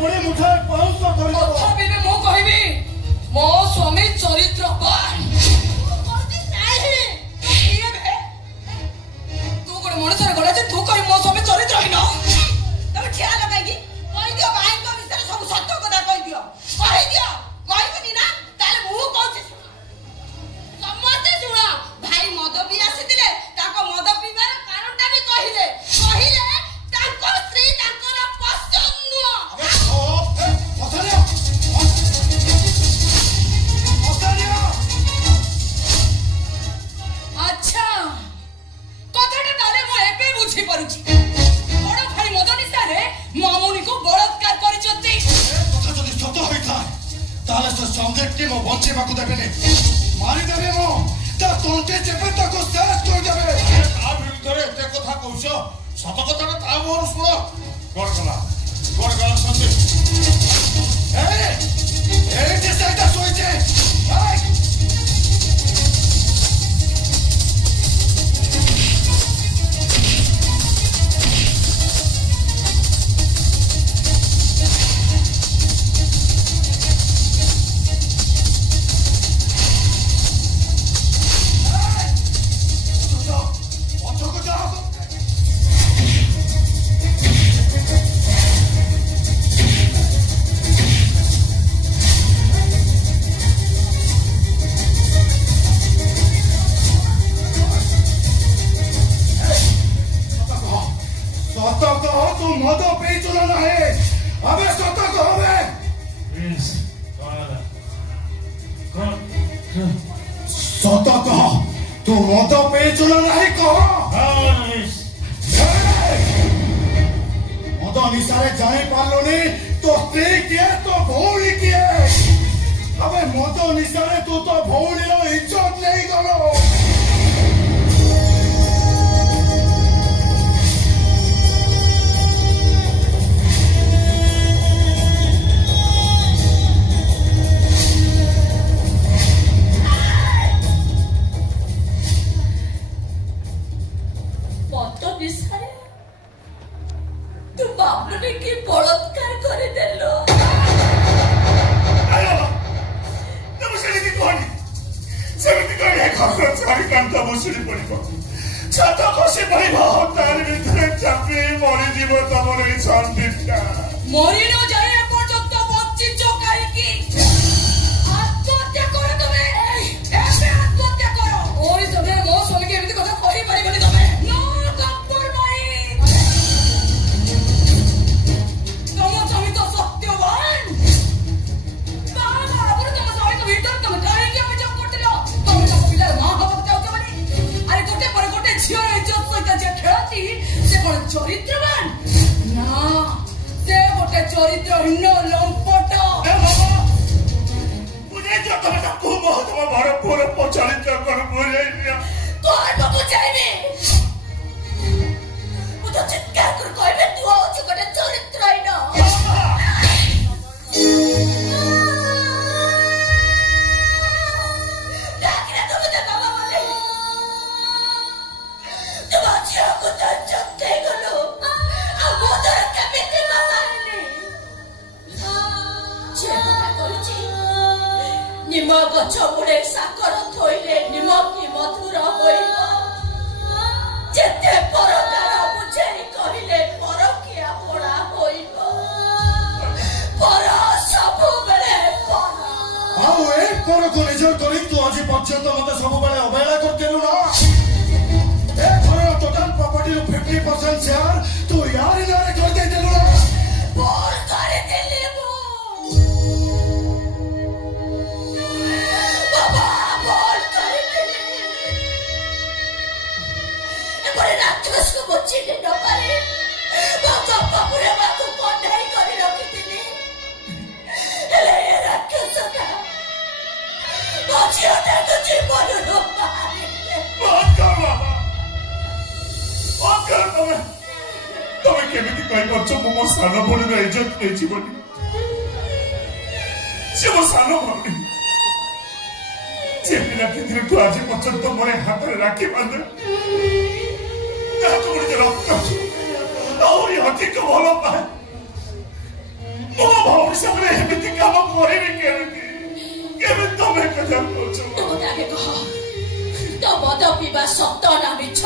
पड़े मुठा पाउस करियो तथापि भी मो कहबी मो स्वामी चरित्रवान तू गोटे मनुष्य गला जे तू कहि मो स्वामी चरित्रहीन तब ठिया लगाई कहि दियो भाई को विषय सब सत्य कथा कहि दियो कहबनी ना ताले मु कहछि समझते सुना भाई मद भी आसीथिले ताको मद पीबार कारणटा भी कहिले ताको स्त्री ताकर पसंद नुह अच्छा कथाटा ताले मो एबे बुझी परुची बड़ भाई मद निसारे मामुनी को बलात्कार करिसथि कथा जदि सत होइता ताले से संदेह के मो बंचे बाकू देबेने मारी देबे मो ता तंते चेपे ताको शेष कर देबे ता विरुद्ध रे एते कथा कहछ सत कथा ना ता मोर सुन गड़गला संदेह ए जे सेटा सोइचे हाय ମୋ ଭଉଣୀ ସାଙ୍ଗରେ ଏମିତି କାମ କରିବି କେମିତି ତମେ କଥା କହୁଛ? तो मद पीवा सत ना मिछ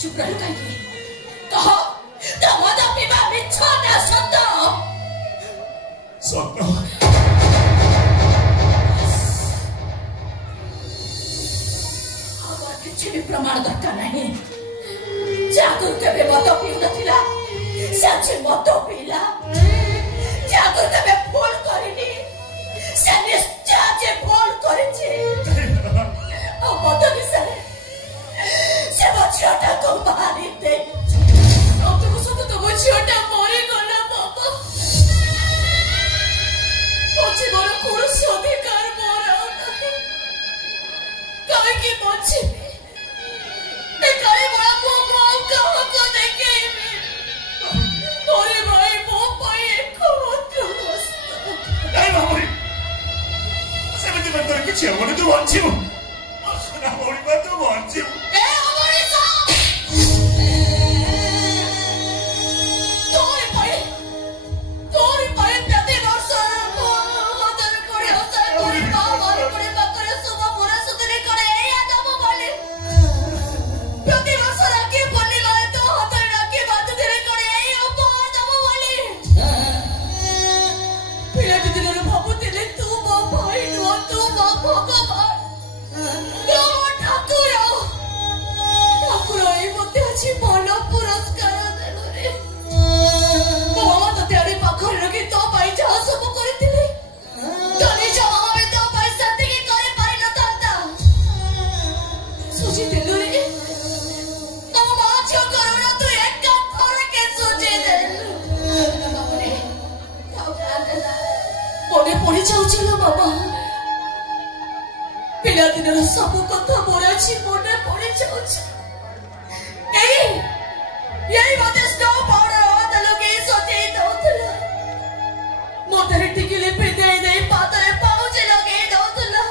चुप रह कहीं कह तो मद पीवा मिछ ना सत सत କିଛି ବି ପ୍ରମାଣ ଦରକାର ନାହିଁ ଜାଗର କେବେ ମଦ ପିଉନଥିଲା ସେ ଆଜି ମଦ ପିଇଲା ଜାଗର କେବେ ଭୁଲ କରିନି ସେ ନିଶ୍ଚୟ ଆଜି ଭୁଲ କରିଛି ଆଉ ମଦ ବିଷୟରେ ସେ ମୋ ଝିଅଟାକୁ ମାରି ଦେ ସତକୁ ସତ ତମ ଝିଅଟା ମରିଗଲା ବାବା ମୋ ଜୀବନ କୌଣସି ଅଧିକାର ମୋର ଆଉ ନାହିଁ କାହିଁକି ବଞ୍ଚିବି କାଳେ ବଳା ମୋ ବୋଉ କାହାକୁ ଦେଖେଇବି ମୋରେ ଭାଇ ମୋ ପାଇଁ ଏକ ସେମିତି କିଛି ହବନି ତୁ ବଞ୍ଚିବୁ ଭଉଣୀ ତୁ ବଞ୍ଚିବୁ ପିଲାଦିନର ସବୁ କଥା ମୋର ଅଛି ମନେ ପଡି ଯାଉଛି ଏଇ ମତେ ସ୍ନୋ ପାଉଡର ହାତ ଲଗେଇ ସଜେଇ ଦଉଥିଲା ମତେ ଟିକିଲି ପିନ୍ଧେଇ ଦେଇ ପାଦରେ ପାଉଁଜି ଲଗେଇ ଦଉଥିଲା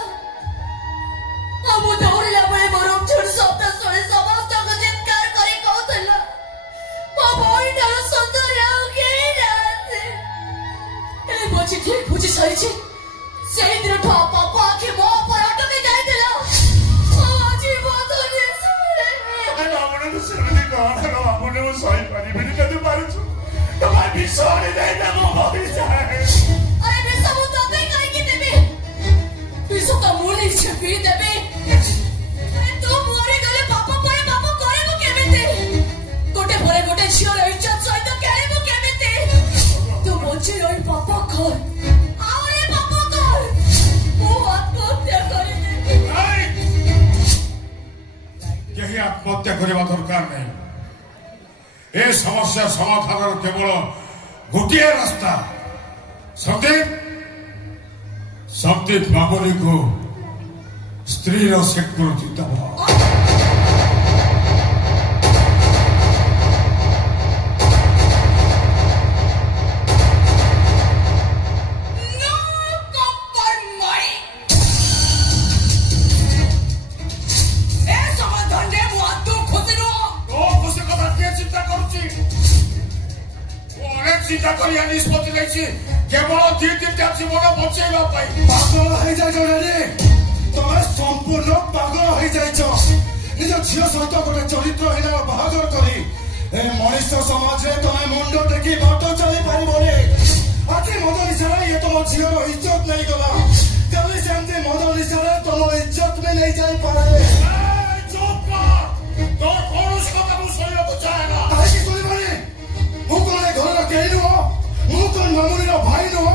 ଆଉ ମୁଁ ଦୌଡ଼ିଲା ବେଳେ ମୋ ରୁମଝୁଣ ଶବ୍ଦ ଶୁଣି ସମସ୍ତଙ୍କୁ ଚିତ୍କାର କରି କହୁଥିଲା ମୋ ଭଉଣୀଠାରୁ ସୁନ୍ଦର ଆଉ କେହି ନାହାନ୍ତି ଏଇ ମୋ ଚିଠି ବୁଝି ସାରିଛି ସେଇଦିନଠୁ ବାପା ଆଖି ମୋ ଉପରେ ଅଟକି ଯାଇଥିଲା ଆଜି ବଦଳି ସେମିତି କଣ ବାବୁନି ମୁଁ ସହିପାରିବିନି ଯଦି ପାରୁଛୁ ତମେ ବିଷ ଦେଇଦେ ମୋ ଭବିଷ୍ୟତ ଆରେ ବିଷ ମୁଁ ତତେ କାହିଁକି ଦେବି ବିଷ ତ ମୁଁ ନିଜେ ପିଇଦେବି ତୁ ମରିଗଲେ ବାପ ପରେ ବାପ କରିବୁ କେମିତି ଗୋଟେ ପରେ ଗୋଟେ ଝିଅର ଇଜ୍ଜତ ସହିତ ଖେଳିବୁ କେମିତି ତୁ ବଞ୍ଚି ରହି ବାପ କର यही आत्महत्या करने दरकार नहीं ए समस्या समाधान केवल गोटे रास्ता संदीप मामूली को स्त्री सेक्यूरिटी दबा चिंता करिया निष्पत्ति नहीं केवल दी तीनटा जीवन बचेगा पागल हो जाए तुम्हें संपूर्ण पागल हो जाए निज झील सहित गोटे चरित्रहीन बाहागर करी मनीष समाज तुम्हें मुंड टेकी बाट चली पार आज मद निशा ये तुम झील इज्जत नहीं गला कभी सेमती मद निशा तुम इज्जत भी नहीं जापे मामुनीर भाई नुह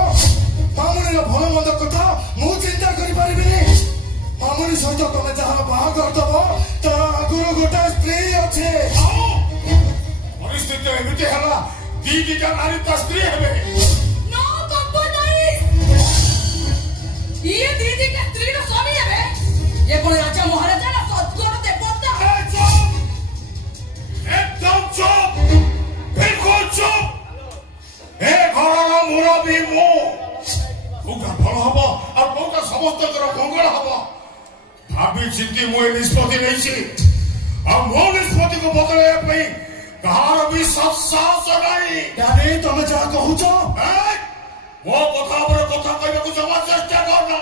मामुनीर भल मंद कथा मु चिंता करि मामुनी सहित तुम जहाँ बाहागर दब तार आगुरी गोटे स्त्री अच्छे परिस्थिति एमती है दीटा नारी ता स्त्री हे दीटा स्त्री स्वामी हे ये कौन राजा महाराजा ना सदगुण देवता एकदम चुप बिल्कुल चुप ए घर मुरबी मुगा भल हम और मौका समस्त मंगल हम भावी चिंती मुझे निष्पत्ति नहीं मो निष्पत्ति को बदल କାହାର ବି ସାହସ ନାହିଁ। ଡାଡି ତମେ ଯାହା କହୁଛ ମୋ କଥା ଉପରେ କଥା କହିବାକୁ ଜମା ଚେଷ୍ଟା କରନ।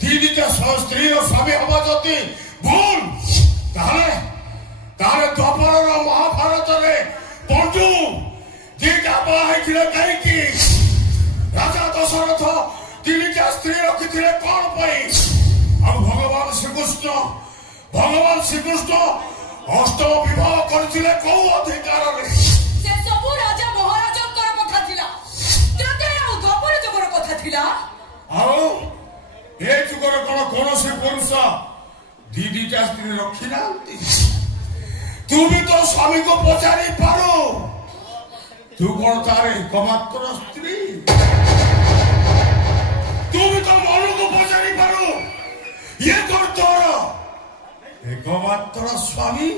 ଦିଦିଟା ସ୍ତ୍ରୀର ସ୍ୱାମୀ ହବା ଯଦି ଭୁଲ ତାହେଲେ ଦ୍ୱାପରର ମହାଭାରତରେ ପଣ୍ଡୁ ଦିଟା ବାହା ହେଇଥିଲେ କାହିଁକି? ରାଜା ଦଶରଥ ତିନିଟା ସ୍ତ୍ରୀ ରଖିଥିଲେ କଣ ପାଇଁ? ଆଉ ଭଗବାନ ଶ୍ରୀକୃଷ୍ଣ ଅଷ୍ଟମ ବିବାହ କରିଥିଲେ କୋଉ ଅଧିକାରରେ? ସେ ସବୁ ରାଜା ମହାରାଜଙ୍କର କଥା ଥିଲା। ତ୍ରେତୟା ଆଉ ଦ୍ୱାପର ଯୁଗର କଥା ଥିଲା। ଆଉ ଏ ଯୁଗର କଣ କୌଣସି ପୁରୁଷ ଦିଟା ସ୍ତ୍ରୀ ରଖିନାହାନ୍ତି? ତୁ ବି ତୋ ସ୍ୱାମୀକୁ ପଚାରି ପାରୁ ତୁ କଣ ତାର ଏକମାତ୍ର ସ୍ତ୍ରୀ? ତୁ ବି ତୋ ମନକୁ ପଚାରି ପାରୁ ଇଏ କଣ ତୋର ଏକମାତ୍ର ସ୍ୱାମୀ?